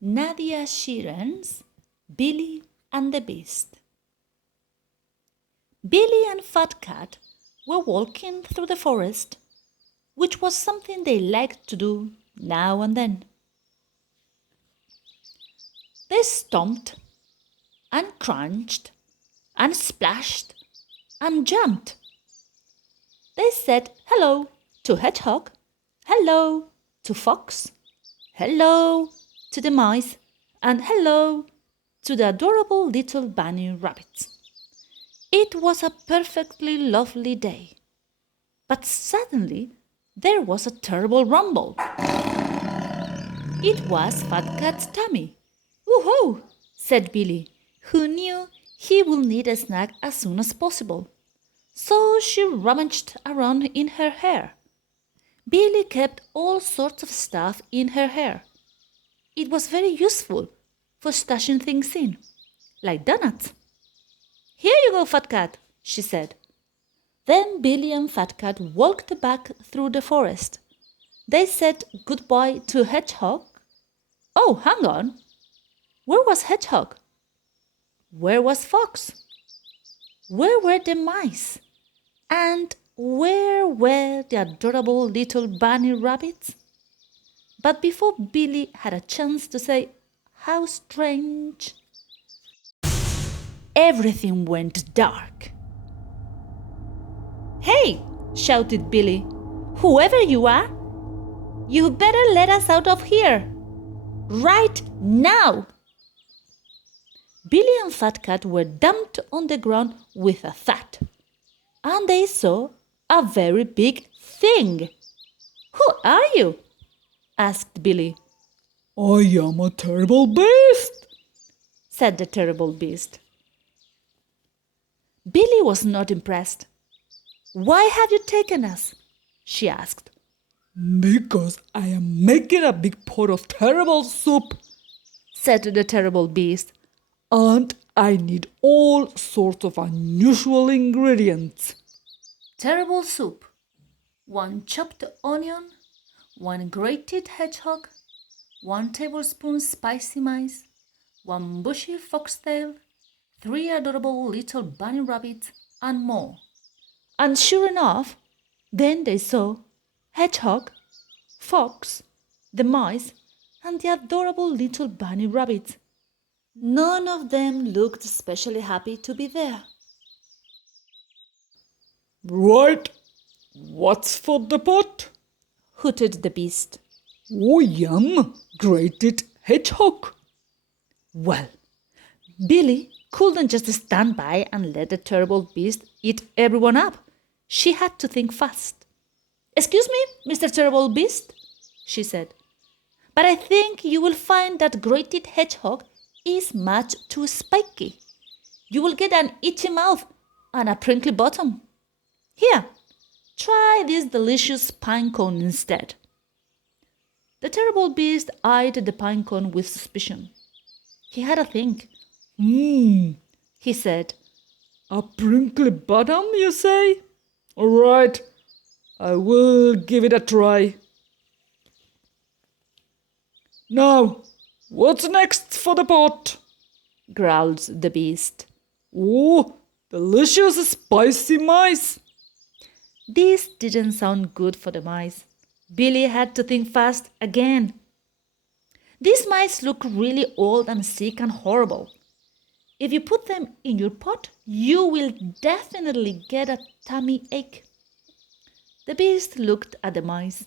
Nadia Shireen's Billy and the Beast. Billy and Fat Cat were walking through the forest, which was something they liked to do now and then. They stomped and crunched and splashed and jumped. They said hello to Hedgehog, hello to Fox, hello to the mice, and hello to the adorable little bunny rabbits. It was a perfectly lovely day. But suddenly there was a terrible rumble. It was Fat Cat's tummy. "Woohoo!" said Billy, who knew he would need a snack as soon as possible. So she rummaged around in her hair. Billy kept all sorts of stuff in her hair. It was very useful for stashing things in, like donuts. "Here you go, Fat Cat," she said. Then Billy and Fat Cat walked back through the forest. They said goodbye to Hedgehog. Oh, hang on. Where was Hedgehog? Where was Fox? Where were the mice? And where were the adorable little bunny rabbits? But before Billy had a chance to say, "How strange," everything went dark. "Hey!" shouted Billy. "Whoever you are, you better let us out of here. Right now!" Billy and Fat Cat were dumped on the ground with a thud, and they saw a very big thing. "Who are you?" asked Billy. "I am a terrible beast," said the terrible beast. Billy was not impressed. "Why have you taken us?" she asked. "Because I am making a big pot of terrible soup," said the terrible beast. "and I need all sorts of unusual ingredients." Terrible soup. 1 chopped onion, 1 grated hedgehog, 1 tablespoon spicy mice, 1 bushy foxtail, 3 adorable little bunny rabbits, and more. And sure enough, then they saw Hedgehog, Fox, the mice, and the adorable little bunny rabbits. None of them looked especially happy to be there. "Right, what's for the pot?" hooted the beast. "Oh, yum, grated hedgehog." Well, Billy couldn't just stand by and let the terrible beast eat everyone up. She had to think fast. "Excuse me, Mr. Terrible Beast," she said, "but I think you will find that grated hedgehog is much too spiky. You will get an itchy mouth and a prickly bottom. Here, try this delicious pine cone instead." The terrible beast eyed the pine cone with suspicion. He had a think. He said. "A prickly bottom, you say? All right, I will give it a try. Now, what's next for the pot?" growled the beast. "Oh, delicious spicy mice." This didn't sound good for the mice. Billy had to think fast again. "These mice look really old and sick and horrible. If you put them in your pot, you will definitely get a tummy ache." The beast looked at the mice.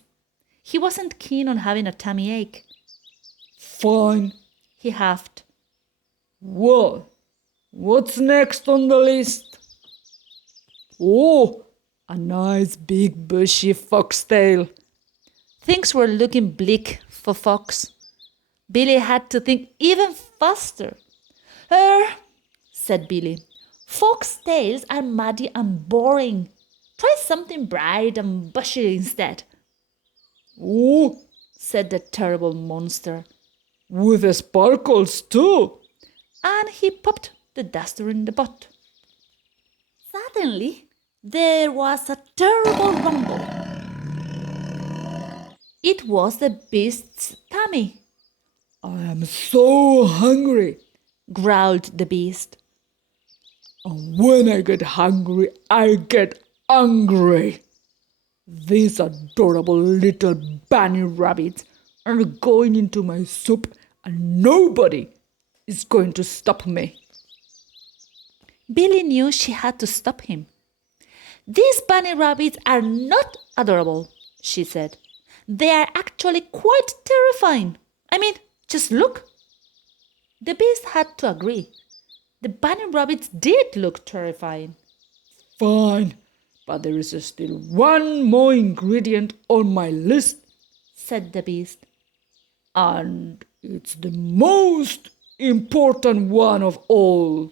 He wasn't keen on having a tummy ache. "Fine," he huffed. "Well, what's next on the list?" "Oh, a nice big bushy foxtail." Things were looking bleak for Fox. Billy had to think even faster. Said Billy. "Foxtails are muddy and boring. Try something bright and bushy instead." "Oh," said the terrible monster. "with the sparkles too." And he popped the duster in the pot. Suddenly, there was a terrible rumble. It was the beast's tummy. I am so hungry. growled the beast. And when I get hungry, I get angry. These adorable little bunny rabbits are going into my soup and nobody is going to stop me. Billy knew she had to stop him. These bunny rabbits are not adorable, she said. They are actually quite terrifying. I mean, just look. The beast had to agree. The bunny rabbits did look terrifying. Fine, but there is still one more ingredient on my list, said the beast. and it's the most important one of all.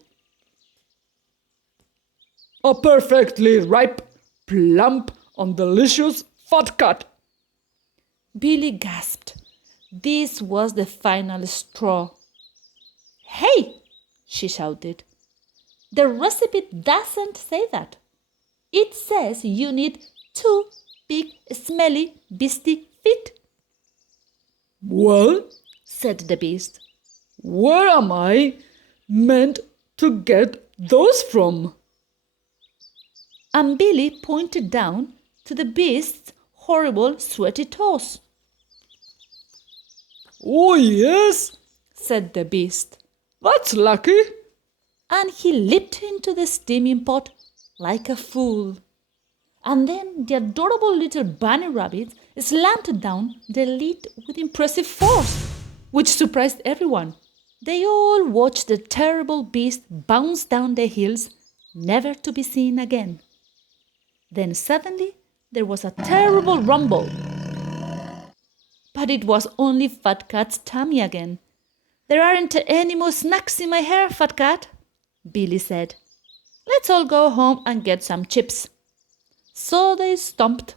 A perfectly ripe, plump, and delicious fat cat. Billy gasped. This was the final straw. Hey, she shouted. The recipe doesn't say that. It says you need 2 big, smelly, beastie feet. Well, said the beast. where am I meant to get those from? And Billy pointed down to the beast's horrible, sweaty toes. Oh, yes, said the beast. that's lucky. And he leaped into the steaming pot like a fool. And then the adorable little bunny rabbit slammed down the lid with impressive force, which surprised everyone. They all watched the terrible beast bounce down the hills, never to be seen again. Then suddenly there was a terrible rumble. But it was only Fat Cat's tummy again. There aren't any more snacks in my hair, Fat Cat, Billy said. Let's all go home and get some chips. So they stomped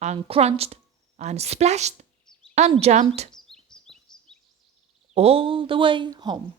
and crunched and splashed and jumped all the way home.